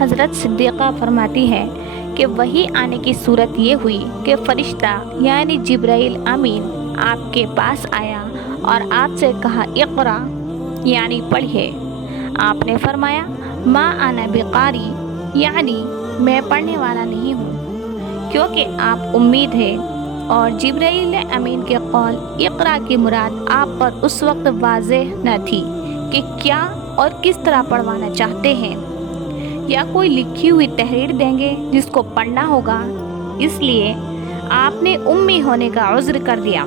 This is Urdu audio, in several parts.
حضرت صدیقہ فرماتی ہے کہ وہی آنے کی صورت یہ ہوئی کہ فرشتہ یعنی جبرائیل امین آپ کے پاس آیا اور آپ سے کہا اقرا یعنی پڑھیے۔ آپ نے فرمایا ما انا بقاری یعنی میں پڑھنے والا نہیں ہوں، کیونکہ آپ امی تھے، اور جبرائیل امین کے قول اقرا کی مراد آپ پر اس وقت واضح نہ تھی کہ کیا اور کس طرح پڑھوانا چاہتے ہیں، یا کوئی لکھی ہوئی تحریر دیں گے جس کو پڑھنا ہوگا، اس لیے آپ نے امی ہونے کا عذر کر دیا۔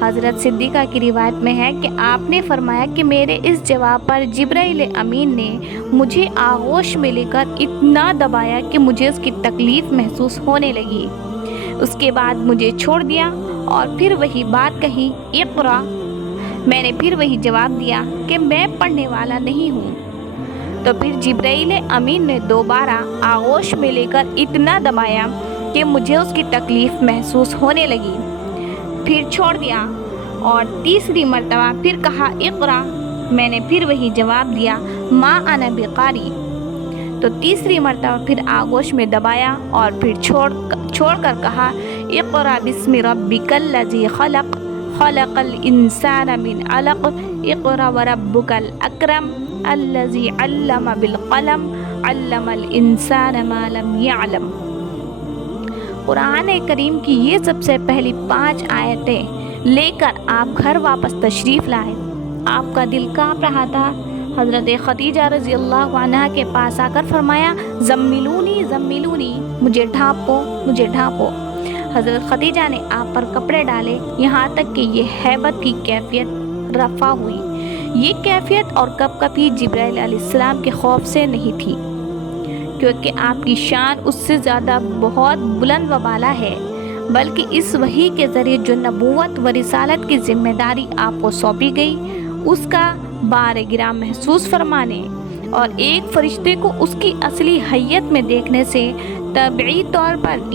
حضرت صدیقہ کی روایت میں ہے کہ آپ نے فرمایا کہ میرے اس جواب پر جبرائیل امین نے مجھے آغوش میں لے کر اتنا دبایا کہ مجھے اس کی تکلیف محسوس ہونے لگی۔ اس کے بعد مجھے چھوڑ دیا اور پھر وہی بات کہی اقرا۔ میں نے پھر وہی جواب دیا کہ میں پڑھنے والا نہیں ہوں۔ تو پھر جبرائیل امین نے دوبارہ آغوش میں لے کر اتنا دبایا کہ مجھے اس کی تکلیف محسوس ہونے لگی، پھر چھوڑ دیا، اور تیسری مرتبہ پھر کہا اقرا۔ میں نے پھر وہی جواب دیا ما انا بقاری۔ تو تیسری مرتبہ پھر آغوش میں دبایا اور پھر چھوڑ کر کہا اقرا بسم ربک الذی خلق خلق الانسان من علق اقرا وربک الاکرم الذی علم بالقلم علم الانسان ما لم یعلم۔ قرآن کریم کی یہ سب سے پہلی 5 آیتیں لے کر آپ گھر واپس تشریف لائے۔ آپ کا دل کانپ رہا تھا۔ حضرت خدیجہ رضی اللہ عنہا کے پاس آ کر فرمایا زملونی زملونی، مجھے ڈھانپو مجھے ڈھانپو۔ حضرت خدیجہ نے آپ پر کپڑے ڈالے، یہاں تک کہ یہ ہیبت کی کیفیت رفع ہوئی۔ یہ کیفیت اور کپکپی جبرائیل علیہ السلام کے خوف سے نہیں تھی، کیونکہ آپ کی شان اس سے زیادہ بہت بلند و بالا ہے، بلکہ اس وحی کے ذریعے جو نبوت و رسالت کی ذمہ داری آپ کو سونپی گئی، اس کا بار گراں محسوس فرمانے اور ایک فرشتے کو اس کی اصلی حیت میں دیکھنے سے طبعی طور پر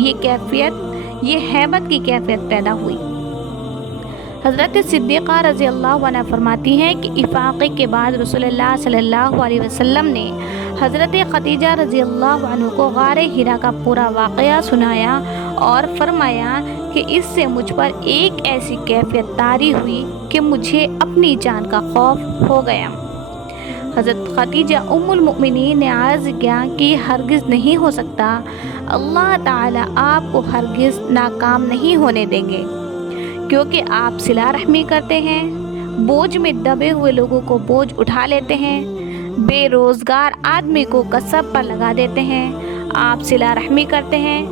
یہ ہیبت کی کیفیت پیدا ہوئی۔ حضرت صدیقہ رضی اللہ عنہ فرماتی ہیں کہ افاقے کے بعد رسول اللہ صلی اللہ علیہ وسلم نے حضرت خدیجہ رضی اللہ عنہ کو غار حرا کا پورا واقعہ سنایا اور فرمایا کہ اس سے مجھ پر ایک ایسی کیفیت طاری ہوئی کہ مجھے اپنی جان کا خوف ہو گیا۔ حضرت خدیجہ ام المؤمنین نے عرض کیا کہ یہ ہرگز نہیں ہو سکتا، اللہ تعالیٰ آپ کو ہرگز ناکام نہیں ہونے دیں گے، کیونکہ آپ صلہ رحمی کرتے ہیں، بوجھ میں دبے ہوئے لوگوں کو بوجھ اٹھا لیتے ہیں، بے روزگار آدمی کو کسب پر لگا دیتے ہیں، آپ صلہ رحمی کرتے ہیں،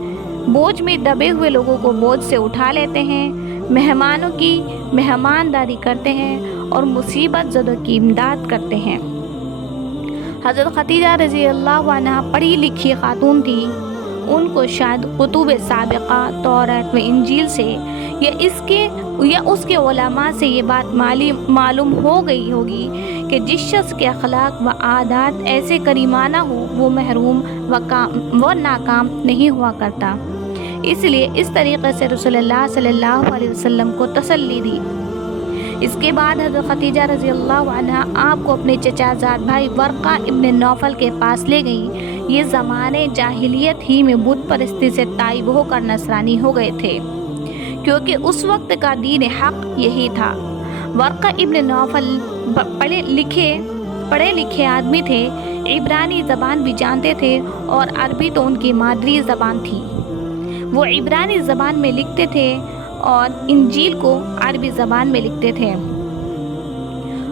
بوجھ میں دبے ہوئے لوگوں کو بوجھ سے اٹھا لیتے ہیں، مہمانوں کی مہمانداری کرتے ہیں اور مصیبت زدوں کی امداد کرتے ہیں۔ حضرت خدیجہ رضی اللہ عنہ پڑھی لکھی خاتون تھی، ان کو شاید کتب سابقہ تورات و انجیل سے یا اس کے علماء سے یہ بات معلوم ہو گئی ہوگی کہ جس شخص کے اخلاق و عادات ایسے کریمانہ ہو وہ محروم و ناکام نہیں ہوا کرتا، اس لیے اس طریقے سے رسول اللہ صلی اللہ علیہ وسلم کو تسلی دی۔ اس کے بعد حضرت خدیجہ رضی اللہ عنہ آپ کو اپنے چچا زاد بھائی ورقہ ابن نوفل کے پاس لے گئیں۔ یہ زمانے جاہلیت ہی میں بت پرستی سے تائب ہو کر نصرانی ہو گئے تھے، کیونکہ اس وقت کا دین حق یہی تھا۔ ورقہ ابن نوفل پڑھے لکھے آدمی تھے، عبرانی زبان بھی جانتے تھے اور عربی تو ان کی مادری زبان تھی۔ وہ عبرانی زبان میں لکھتے تھے اور انجیل کو عربی زبان میں لکھتے تھے،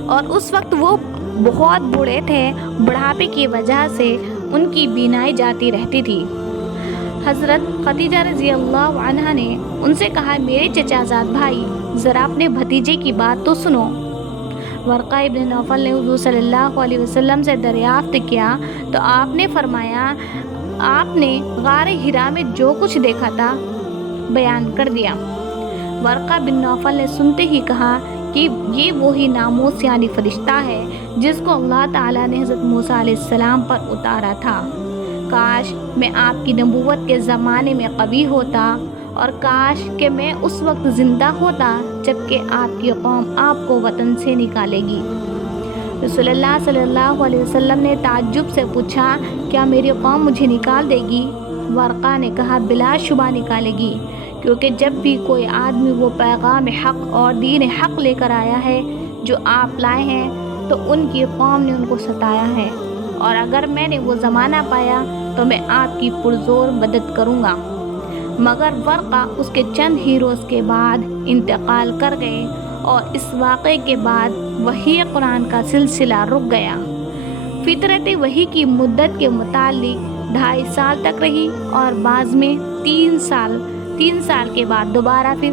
اور اس وقت وہ بہت بوڑھے تھے، بڑھاپے کی وجہ سے ان کی بینائی جاتی رہتی تھی۔ حضرت خدیجہ رضی اللہ عنہا نے ان سے کہا میرے چچا زاد بھائی ذرا اپنے بھتیجے کی بات تو سنو۔ ورقہ ابن نوفل نے حضور صلی اللہ علیہ وسلم سے دریافت کیا تو آپ نے فرمایا آپ نے غار حرا میں جو کچھ دیکھا تھا بیان کر دیا۔ ورقہ بن نوفل نے سنتے ہی کہا کہ یہ وہی ناموس یعنی فرشتہ ہے جس کو اللہ تعالیٰ نے حضرت موسیٰ علیہ السلام پر اتارا تھا۔ کاش میں آپ کی نبوت کے زمانے میں قوی ہوتا، اور کاش کہ میں اس وقت زندہ ہوتا جب کہ آپ کی قوم آپ کو وطن سے نکالے گی۔ رسول اللہ صلی اللہ علیہ وسلم نے تعجب سے پوچھا کیا میری قوم مجھے نکال دے گی؟ ورقہ نے کہا بلا شبہ نکالے گی، کیونکہ جب بھی کوئی آدمی وہ پیغام حق اور دین حق لے کر آیا ہے جو آپ لائے ہیں تو ان کی قوم نے ان کو ستایا ہے، اور اگر میں نے وہ زمانہ پایا تو میں آپ کی پرزور مدد کروں گا۔ مگر ورقہ اس کے چند ہی روز کے بعد انتقال کر گئے، اور اس واقعے کے بعد وحی قرآن کا سلسلہ رک گیا۔ فطرت وحی کی مدت کے متعلق 2.5 سال تک رہی، اور بعض میں 3 سال کے بعد دوبارہ پھر